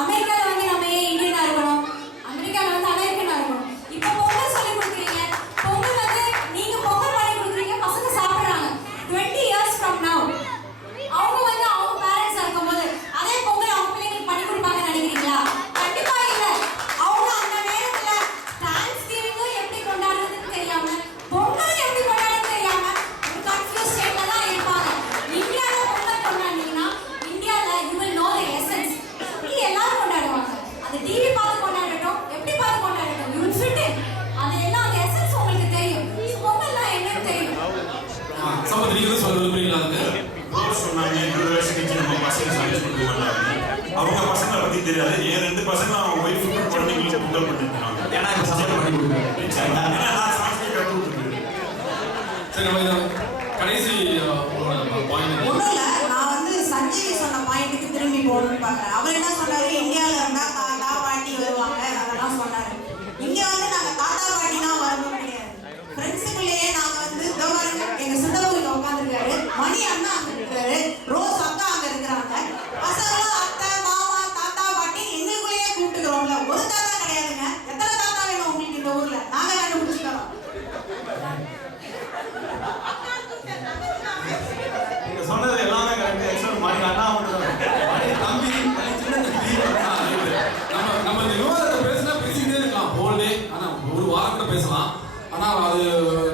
அமெரிக்கால வந்து நம்ம ஏன் இந்தியனா இருக்கணும், அமெரிக்கால வந்து அமெரிக்கனா இருக்கணும். இப்போ பொங்கல் சொல்லி கொடுக்குறீங்க, பொங்கல் வந்து நீங்க பொங்கல் பண்ணி கொடுக்குறீங்க, பசங்க சாப்பிடுறாங்க. 20 years from now அவங்க வந்து அவங்க பேரண்ட்ஸா இருக்கும்போது அதே பொங்கல் அவங்க பிள்ளைங்களுக்கு பண்ணி கொடுப்பாங்கன்னு நினைக்கிறீங்களா? கண்டிப்பா இல்ல. ஏன்னா நான் சான்ஸ்கிரிட் கற்றுக்கிட்டு சரி நம்ம இதை கடைசி பாயிண்ட் ஒன்றும் இல்லை, நான் வந்து சஞ்சீவி சொன்ன பாயிண்ட்டுக்கு திரும்பி போகணும்னு பார்க்குறேன். அவர் என்ன சொன்னார், இந்தியாவில் இருந்தால் தாத்தா பாட்டி வருவாங்க அதெல்லாம் சொன்னார். இங்கே வந்து நாங்கள் தாத்தா பாட்டினா வரணும் கிடையாது. ஃப்ரெண்ட்ஸுக்குள்ளேயே நாங்கள் வந்து எங்கள் சித்தப்பு இங்கே உட்காந்துருக்காரு, மணி அண்ணா அங்கே இருக்கிறாரு, ரோஸ் அக்கா அங்கே இருக்கிறாங்க. பசங்களும் அத்தை மாமா தாத்தா பாட்டி எங்களுக்குள்ளேயே கூப்பிட்டுக்கிறோம்ல. ஒரு தாத்தா கிடையாதுங்க. எத்தனை தாத்தா வேணும் உங்களுக்கு இந்த ஊரில்? நாங்கள் கண்டுபிடிச்சிக்கிறோம். நீங்க சொன்னது எல்லாமே கரெக்ட். எக்ஸாம்பிள் மணி அண்ணா மட்டும் மணி தம்பி சின்ன தம்பி. நம்ம இந்த விவாதத்தை பேசினா பேசிக்கிட்டே இருக்கலாம் ஹோல் டே. ஆனால் ஒரு வாரம் கூட பேசலாம். ஆனால் அது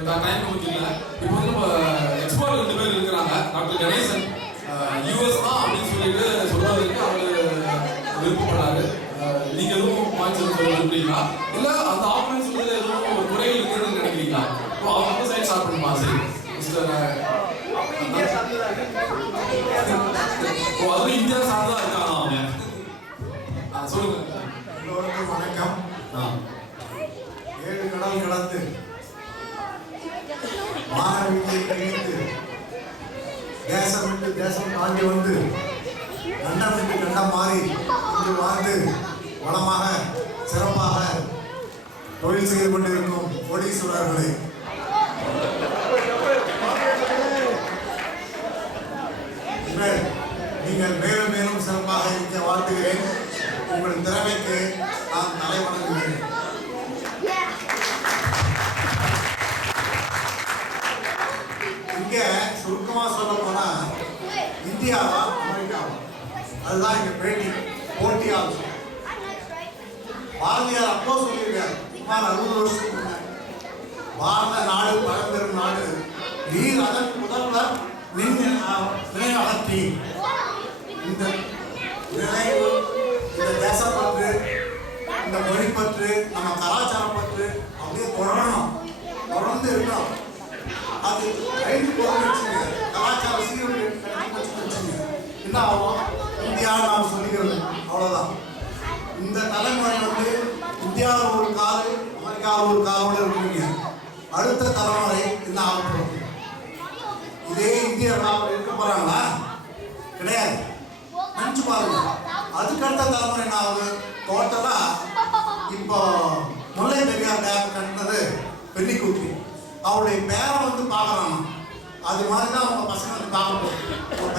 டைம் நமக்கு இல்லை. இப்போ வந்து நம்ம எக்ஸ்பர்ட் 2 பேர் இருக்கிறாங்க. டாக்டர் கணேசன் யூஎஸ் தான் அப்படின்னு சொல்லிட்டு சொல்றதுக்கு அவர் விருப்பப்படாரு. நீங்க எதுவும் பாயிண்ட்ஸ் சொல்ல விரும்புறீங்களா? இல்லை அந்த ஆப்பனன்ட் சொல்றது எதுவும் ஒரு குறைகள் இருக்குதுன்னு நினைக்கிறீங்களா? இப்போ அவங்க வந்து சைட் ஸ்டார்ட் பண்ணுமா? சரி மிஸ்டர் அதுவும் இந்தியா சார்ந்தா இருக்காங்க அவங்க. சொல்லுங்க. எல்லோருக்கும் வணக்கம். 7 கடல் கடந்து மாணவிகளை கழித்து தேசம் விட்டு தேசம் தாண்டி வந்து கண்டம் விட்டு கண்டம் மாறி இங்கு வாழ்ந்து வளமாக சிறப்பாக தொழில் செய்து கொண்டிருக்கும் கோடீஸ்வரர்களே, நீங்கள் மேலும் மேலும் சிறப்பாக இருக்க வாழ்த்துகிறேன். உங்கள் திறமைக்கு நான் தலை வணங்குகிறேன். இங்க சுருக்கமா சொல்ல போனா இந்தியாவா அமெரிக்காவா அதுதான் இங்க போட்டியாகும். பாரதியார் அப்போ சொல்லியிருக்காரு, சுமார் 60 வருஷத்துக்கு முன்னாடி, பாரத நாடு பழம்பெரும் நாடு, நீர் அதன் முதல்வர் நினைவகற்றி இந்த நினைவு, இந்த தேசப்பற்று, இந்த மொழிப்பற்று, நம்ம கலாச்சாரப்பற்று அப்படியே தொடர்ந்து இருக்கணும். அது கைது போச்சுங்க, கலாச்சார சீரழிச்சுங்க, என்ன ஆகும்? இந்தியான்னு நாம் சொல்லிக்கிறது அவ்வளோதான். இந்த தலைமுறை வந்து இந்தியாவில் ஒரு கால் அமெரிக்காவில் ஒரு காலோடு இருக்குங்க. அடுத்த தலைமுறை என்ன ஆகப்படும்? இதே இந்திய இருக்க போறாங்களா? கிடையாது. நினைச்சு பாருங்க. அதுக்கடுத்த தலைமுறை என்ன ஆகுது? டோட்டலா இப்போ முல்லை பெரியார் டேம் கட்டினது பெண்ணிக்குட்டி, அவருடைய பேரை வந்து பார்க்கறாங்க. அது மாதிரி தான் அவங்க பசங்க வந்து பார்க்க போகிறோம்.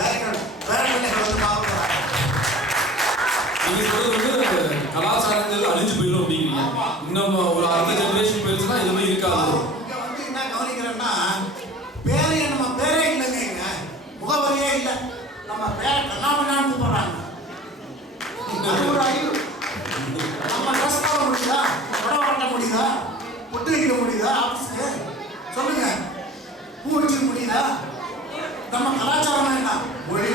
பேரண்கள் வந்து பார்க்க போகிறாங்க. நீங்க சொல்றது வந்து கலாச்சாரங்கள் அழிஞ்சு போயிடும் அப்படிங்கிறீங்க. இன்னும் ஒரு அடுத்த ஜெனரேஷன் போயிடுச்சுன்னா எதுவுமே இருக்காது. இங்க வந்து என்ன கவனிக்கிறேன்னா, பேரே நம்ம பேரே இல்லைங்க, முகவரியே இல்லை. நம்ம பேரை கண்ணாமண்ணான்னு கூப்பிடுறாங்க. அது ஒரு அறிவு. நம்ம ட்ரெஸ் போட முடியுதா? புடவை கட்ட முடியுதா? பொட்டு வைக்க முடியுதா? ஆஃபீஸ்க்கு சொல்லுங்க. பூ வச்சுக்க முடியுதா? நம்ம கலாச்சாரம் என்ன? மொழி,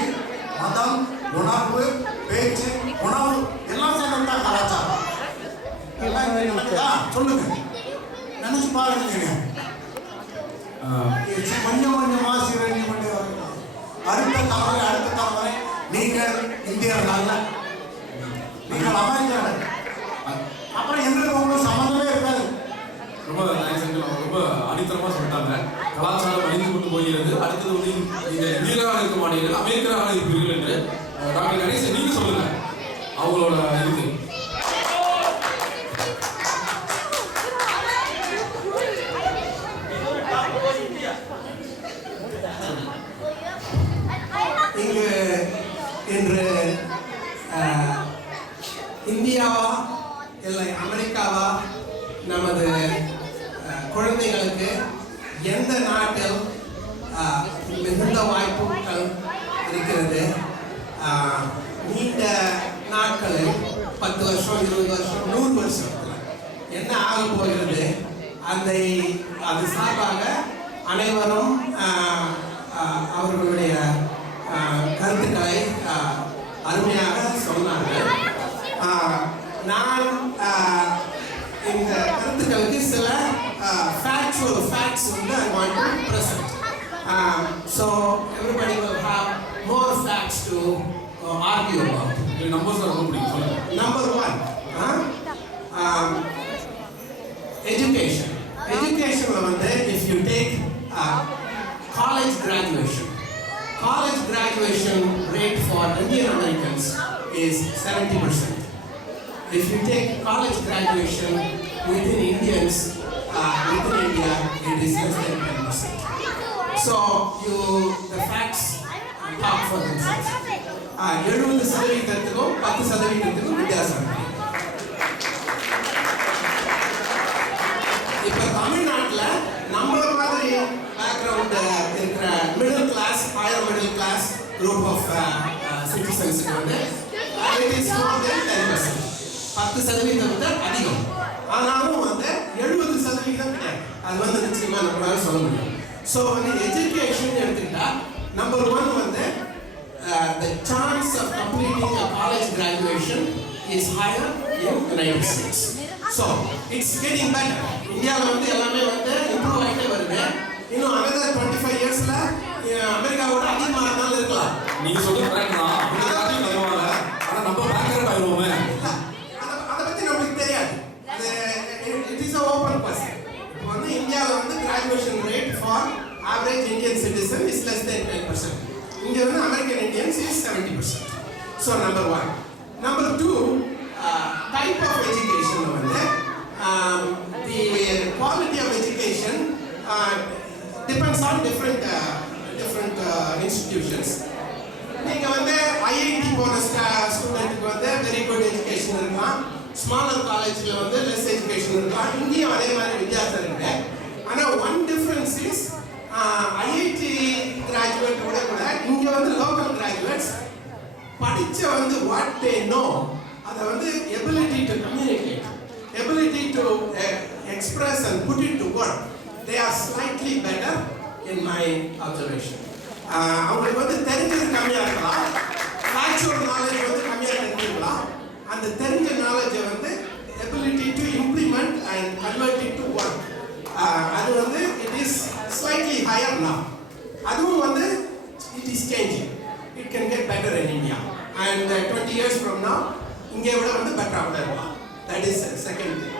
மதம், உணர்வு, பேச்சு, உணவு எல்லாம் சேர்ந்து தான் கலாச்சாரம். எல்லாம் நடக்குதா? சொல்லுங்க, நினைச்சு பாருங்க. கொஞ்சம் கொஞ்சமா சீரழிஞ்சு கொண்டே வரணும். அடுத்த தலைமுறை நீங்கள் இந்தியர்கள் அல்ல, நீங்கள் அமெரிக்கர்கள். அப்புறம் எங்களுக்கு உங்களுக்கு சம்மந்தமே இருக்காது. ரொம்ப ரொம்ப அடித்தரமா சொல்லிட்டாங்க. கலாச்சாரம் அழிந்து கொண்டு போகிறது. அடுத்தது வந்து நீங்க இந்தியராக இருக்க மாட்டீர்கள், அமெரிக்கராக இருப்பீர்கள் என்று டாக்டர் கணேசன் நீங்க சொல்லுங்க அவங்களோட இது. இங்கு இன்று இந்தியாவா இல்லை அமெரிக்காவா, நமது குழந்தைகளுக்கு எந்த நாட்டில் மிகுந்த வாய்ப்புகள் இருக்கிறது. நீண்ட நாட்களில் 10 வருஷம் 20 வருஷம் 100 வருஷத்தில் என்ன ஆக போகிறது, அது சார்பாக அனைவரும் அவர்களுடைய கருத்துக்களை அருமையாக சொன்னார்கள். நான் இந்த கருத்துக்களுக்கு சில facts வந்து I want to present. So everybody will have more facts to argue about. Numbers ரொம்ப பிடிக்கும். Number 1, education. educationல வந்து if you take college graduation rate for Indian Americans is 70%. If you take college graduation within Indians within India, it is less than 10%. So the facts talk for themselves. 70%க்கும் 10%க்கும் வித்தியாசம் இருக்கு. இப்போ தமிழ்நாட்டில் நம்மள மாதிரி background இருக்கிற middle class higher middle class group of சிட்டிசன்ஸுக்கு வந்து it is more than 10%. 10% விட அதிகம். ஆனாலும் வந்து 70% கிடையாது. அது வந்து நிச்சயமா நம்மளால சொல்ல முடியும். ஸோ வந்து எஜுகேஷன் எடுத்துக்கிட்டா நம்பர் 1 வந்து the chance of completing a college graduation is higher in United States. So it's getting better. இந்தியாவில் வந்து எல்லாமே வந்து இம்ப்ரூவ் ஆகிட்டே வருது. இன்னும் another 25 yearsல அமெரிக்காவோட அதிகமாக இருந்தாலும் இருக்கலாம். நீங்க சொல்றது கரெக்ட் தான். அவங்க அதிகம் வருவாங்க. ஆனா நம்ம பேக்ரவுண்ட் ஆயிடுவோமே. அதை பத்தி நமக்கு தெரியாது. அது it is a open question. இப்போ வந்து இந்தியாவில் வந்து graduation rate for average Indian citizen is less than 10%. இங்க வந்து American Indians is 70%. So number 1. Number 2, type of education வந்து the quality of education depends on different institutions. நீங்க வந்து IIT போன ஸ்டூடெண்ட்க்கு வந்து very good education இருக்கலாம். ஸ்மாலர் காலேஜ்ல வந்து less education இருக்கலாம். இங்கேயும் அதே மாதிரி வித்தியாசம் இருக்கு. ஆனா one difference is IIT graduate கூட இங்க வந்து லோக்கல் கிராஜுவேட்ஸ் படிச்ச வந்து what they know அத வந்து ability to communicate, ability to express and put it to work, they are slightly better in my observation. அவங்களுக்கு வந்து தெரிஞ்சது கம்மியா இருக்கலாம், factual knowledge வந்து கம்மியா தெரிஞ்சிருக்கலாம். அந்த தெரிஞ்ச knowledge வந்து ability to implement and convert it to work, அது வந்து it is slightly higher now. அதுவும் வந்து it is changing. It can get better in India and 20 years from now இங்கே விட வந்து better ஆக இருக்கலாம். That is second thing.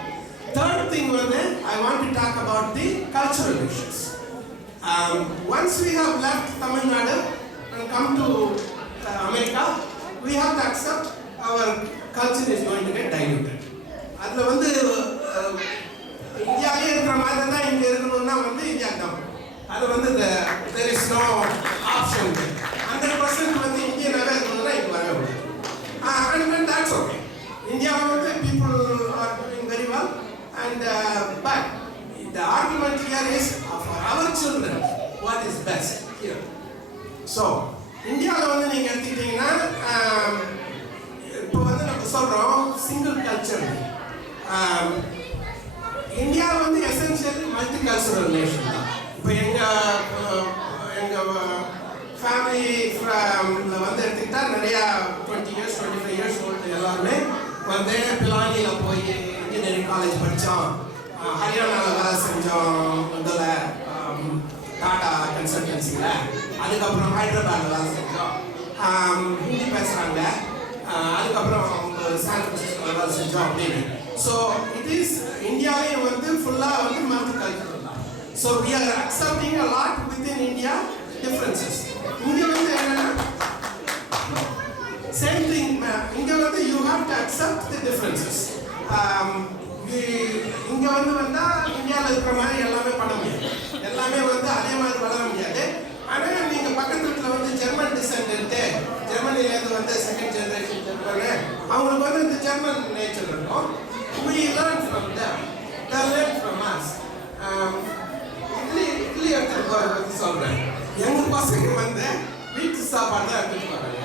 Third thing வந்து I want to talk about the cultural issues. Once we have left Tamil Nadu and come to America, we have to accept our culture is going to get diluted. அதுல வந்து இந்தியாவிலே இருக்கிற மாதிரி தான் இங்கே இருக்கணும்னா வந்து இந்தியா தான். அது வந்து there is no option. 100% வந்து இந்தியனாவே இருக்கணும்னா இங்கே வரவே முடியாது. And that's okay. India வந்து people are doing very well and but the argument here is for our children what is best here. So இந்தியாவில் வந்து நீங்க எடுத்துக்கிட்டீங்கன்னா இப்போ வந்து நம்ம சொல்றோம் சிங்கிள் கல்ச்சர். இந்தியா வந்து எசென்ஷியலி மல்டி கல்ச்சுரல் நேஷன் தான். இப்போ எங்க ஃபேமிலி வந்து எடுத்துக்கிட்டா நிறையா 20 years 25 years ஓல்டு எல்லாருமே வந்து பிலானியில் போய் இன்ஜினியரிங் காலேஜ் படித்தோம், ஹரியானாவில் வேலை செஞ்சோம், அதில் டாடா கன்சல்டன்சியில், அதுக்கப்புறம் ஹைதராபாத்தில் வேலை செஞ்சோம், ஹிந்தி பேசுகிறாங்க, அதுக்கப்புறம் சான் ஃப்ரான்சிஸ்கோவில் வேலை செஞ்சோம் அப்படின்னு. ஸோ இட் இஸ் இந்தியாவிலேயும் வந்து ஃபுல்லாக வந்து மல்டி கல்ச்சுரல் தான். So we are accepting a lot within India differences. இங்கே வந்து என்னன்னா சேம் திங், இங்கே வந்து you have to accept the differences. இங்கே வந்து வந்தால் இந்தியாவில் இருக்கிற மாதிரி எல்லாமே பண்ண முடியாது, எல்லாமே வந்து அதே மாதிரி வளர முடியாது. ஆனால் நீங்கள் பக்கத்து வீட்டில் வந்து ஜெர்மன் டிசெண்டன்ட்டு, ஜெர்மனிலேருந்து வந்து செகண்ட் ஜென்ரேஷன் ஜெர்மன், அவங்களுக்கு வந்து இந்த ஜெர்மன் நேச்சர் இருக்கும். We learn from them, they learn from us. Idli எடுத்துட்டு போகிறது சொல்கிறேன். எங்கள் பசங்க வந்து வீட்டு சாப்பாடு தான் எடுத்துகிட்டு போகிறாங்க.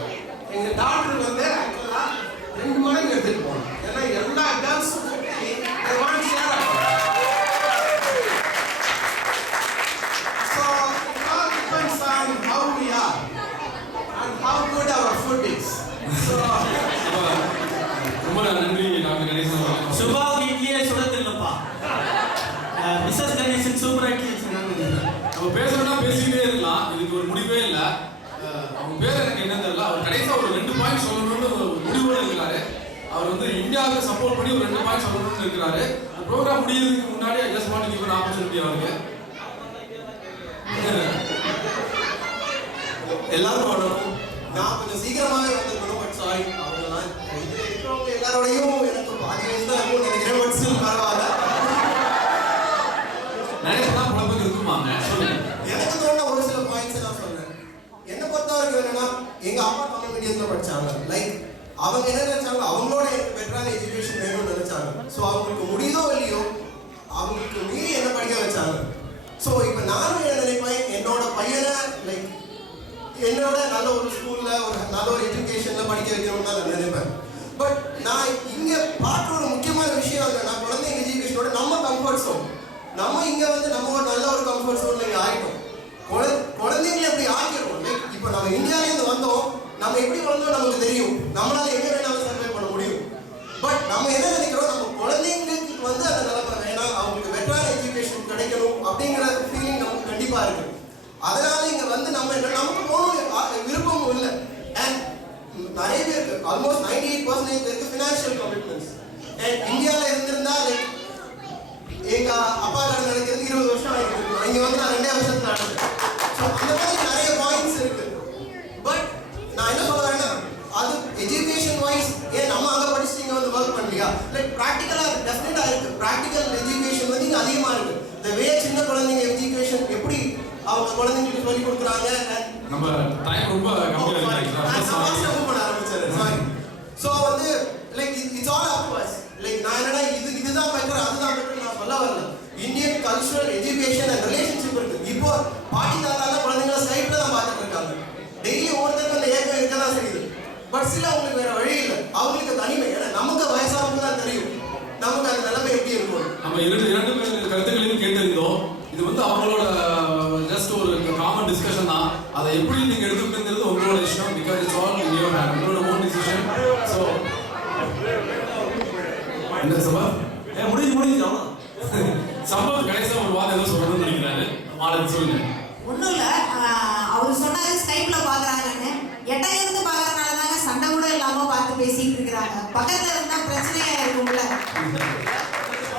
எங்கள் டாக்டர் வந்து ஆக்சுவலாக 2 மடங்கு எடுத்துகிட்டு போகணும். ஏன்னா எல்லா கேர்ள்ஸும் So it all depends on how we are and how good our food is. So ரொம்ப நன்றி டாக்டர் கணேசன். சுபாவுக்கு இட்லியே சுடத்து இல்லப்பா. மிஸ்ஸஸ் கணேசன் சூப்பரா இட்லி வச்சிருக்காங்க. நம்ம பேசணும்னா பேசிக்கிட்டே இருக்கலாம், இதுக்கு ஒரு முடிவே இல்லை. அவங்க பேர் எனக்கு என்ன தெரியல. அவர் கடைசியாக ஒரு 2 பாயிண்ட் சொல்லணும்னு ஒரு முடிவோடு இருக்கிறாரு. அவர் வந்து இந்தியாவுக்கு சப்போர்ட் பண்ணி ஒரு 2 பாயிண்ட் சொல்லணும்னு இருக்கிறாரு. ப்ரோக்ராம் முடியறதுக்கு முன்னாடி I just want to give an opportunity அவருக்கு. எல்லாருக்கும் வணக்கம். நான் கொஞ்சம் சீக்கிரமாவே வந்திருக்கணும், பட் சாரி. அவங்கலாம் இது இருக்கிறவங்க எல்லாரோடையும் எனக்கு பாதி வயசு தான் இருக்கும்னு நினைக்கிறேன், பட் ஸ்டில் பரவாயில்ல. நிறைய தான் குழப்பம் இருக்குமாங்க. எனக்கு தோணுன ஒரு சில பாயிண்ட்ஸ் நான் சொல்றேன். என்னை பொறுத்த வரைக்கும் என்னன்னா, எங்க அப்பா தமிழ் மீடியத்துல படிச்சாங்க. லைக் அவங்க என்ன நினைச்சாங்க, அவங்களோட எனக்கு பெட்டரான எஜுகேஷன் வேணும்னு நினைச்சாங்க. ஸோ அவங்களுக்கு முடியுதோ இல்லையோ அவங்களுக்கு மீறி என்ன படிக்க வச்சாங்க. ஸோ இப்போ நானும் என்ன நினைப்பேன், என்னோட பையனை லைக் என்னோட நல்ல ஒரு ஸ்கூல்ல ஒரு நல்ல ஒரு எஜுகேஷன்ல படிக்க வைக்கணும்னு தான் நான் நினைப்பேன். பட் நான் இங்க பார்க்குற ஒரு முக்கியமான விஷயம் என்னன்னா, குழந்தைங்க எஜுகேஷனோட நம்ம கம்ஃபர்ட் ஜோன். நம்ம இங்க வந்து நம்ம ஒரு நல்ல ஒரு கம்ஃபர்ட் ஜோன்ல இங்க ஆயிட்டோம். குழந்தைங்களை எப்படி ஆக்கிடுவோம். லைக் இப்போ நம்ம இந்தியாவிலேருந்து வந்தோம், நம்ம எப்படி வளர்ந்தோம் நமக்கு தெரியும், நம்மளால எங்க வேணாலும் சர்வை பண்ண முடியும். பட் நம்ம என்ன நினைக்கிறோம், நம்ம குழந்தைங்களுக்கு வந்து அந்த நிலைமை வேணாம், அவங்களுக்கு பெட்டரான எஜுகேஷன் கிடைக்கணும் அப்படிங்கிற ஃபீலிங் நமக்கு கண்டிப்பா இருக்கு. அதனால இங்க வந்து நமக்கு போகணும் விருப்பமும் இல்லை. அண்ட் நிறைய பேருக்கு ஆல்மோஸ்ட் 98% பேருக்கு ஃபினான்ஷியல் கமிட்மெண்ட்ஸ். அண்ட் இந்தியாவில் இருந்திருந்தா லைக் எங்க அப்பா கடன் நடக்கிறது 20 வருஷம் ஆகிருக்கு, இங்க வந்து நான் 2 வருஷத்துல நடந்தேன். ஸோ அந்த மாதிரி நிறைய பாயிண்ட்ஸ் இருக்கு. பட் நான் என்ன சொல்ல வரேன்னா, அது எஜுகேஷன் வைஸ் ஏன் நம்ம அங்கே படிச்சுட்டு இங்கே வந்து ஒர்க் பண்ணலையா, லைக் ப்ராக்டிக்கலாக டெஃபினட்டாக இருக்கு. ப்ராக்டிக்கல் எஜுகேஷன் வந்து இங்கே அதிகமாக இருக்கு. இந்த வே சின்ன குழந்தைங்க எஜுகேஷன் எப்படி அவங்க குழந்தைங்களுக்கு சொல்லி கொடுக்குறாங்க. நம்ம டைம் ரொம்ப கம்மியா இருக்கு. பண்ண ஆரம்பிச்சாரு, சாரி. ஸோ வந்து like it's all up to us. Like நான் என்னன்னா இதுதான் பெட்டர் அதுதான் பெட்டர் நான் சொல்ல வரல. Indian cultural education and relationship இருக்கு. இப்போ பாட்டி தாத்தா குழந்தைங்களை ஸ்கைப்ல தான் பார்த்துட்டு இருக்காங்க. டெய்லி ஒவ்வொருத்தருக்கு அந்த ஏக்கம் இருக்க தான் செய்யுது. பட் சில அவங்களுக்கு வேற வழி இல்லை, அவங்களுக்கு தனிமை. ஏன்னா நமக்கு வயசானவங்க தான் தெரியும் நமக்கு அந்த நிலைமை எப்படி இருக்கும். நம்ம இரண்டு கருத்துக்களையும் கேட்டிருந்தோம். இது வந்து அவங்களோட ஜஸ்ட் ஒரு காமன் டிஸ்கஷன் தான். அதை எப்படி நீங்க எடுத்துக்கிறது உங்களோட இஷ்டம். Because it's all in your hand, உங்களோட ஓன் டிசிஷன். ஸோ என்ன சபா முடிஞ்சு சம்பவம் கடைசியாக ஒரு வாரம் ஏதோ சொல்லணும்னு நினைக்கிறாரு. மாலை சொல்லுங்க. ஒன்றும் இல்லை, அவர் சொன்னாரு ஸ்கைப்ல பார்க்குறாங்கன்னு. எட்டையிலிருந்து பார்க்கறதுனால தாங்க சண்டை கூட இல்லாமல் பார்த்து பேசிட்டு இருக்கிறாங்க. பக்கத்தில் இருந்தால் பிரச்சனையா இருக்கும்ல.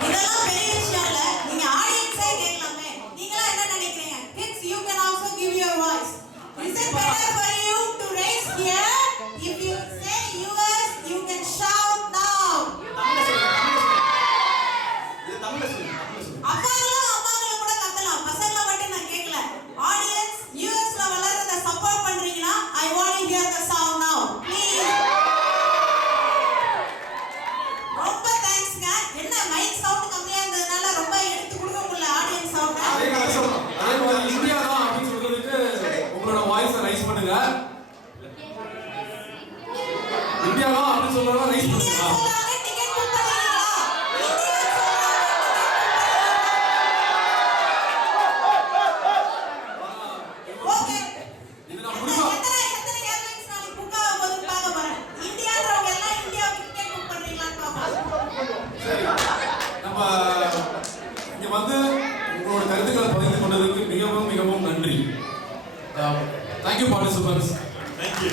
இதெல்லாம் பெரிய விஷயம் இல்லை, நீங்க ஆடியன்ஸே கேட்கலாமே. நீங்களாம் என்ன நினைக்கிறீங்க? Kids, you can also give your voice. Is it better for you to raise here? If you say yours, you can shout now. அம்மாங்களும் கூட கத்தலாம், பசங்களை மட்டும் நான் கேட்கல. ஆடியன்ஸ் யூஎஸ்ல வளர்றத சப்போர்ட் பண்றீங்கன்னா I want to hear the sound now. Please. ரொம்ப தேங்க்ஸ்ங்க. என்ன மைக் சவுண்ட் கம்மியா இருந்ததுனால ரொம்ப எடுத்து கொடுக்க முடியல ஆடியன்ஸ் சவுண்ட். அதே மாதிரி இந்தியா தான் அப்படின்னு சொல்றதுக்கு உங்களோட வாய்ஸை ரைஸ் பண்ணுங்க. இந்தியா தான் அப்படின்னு சொல்றதா ரைஸ் பண்ணுங்க. இங்க வந்து உங்களோட கருத்துக்களை பகிர்ந்து கொண்டதற்கு மிகவும் மிகவும் நன்றி. தேங்க்யூ பார்ட்டிசிபன்ட்ஸ். தேங்க்யூ.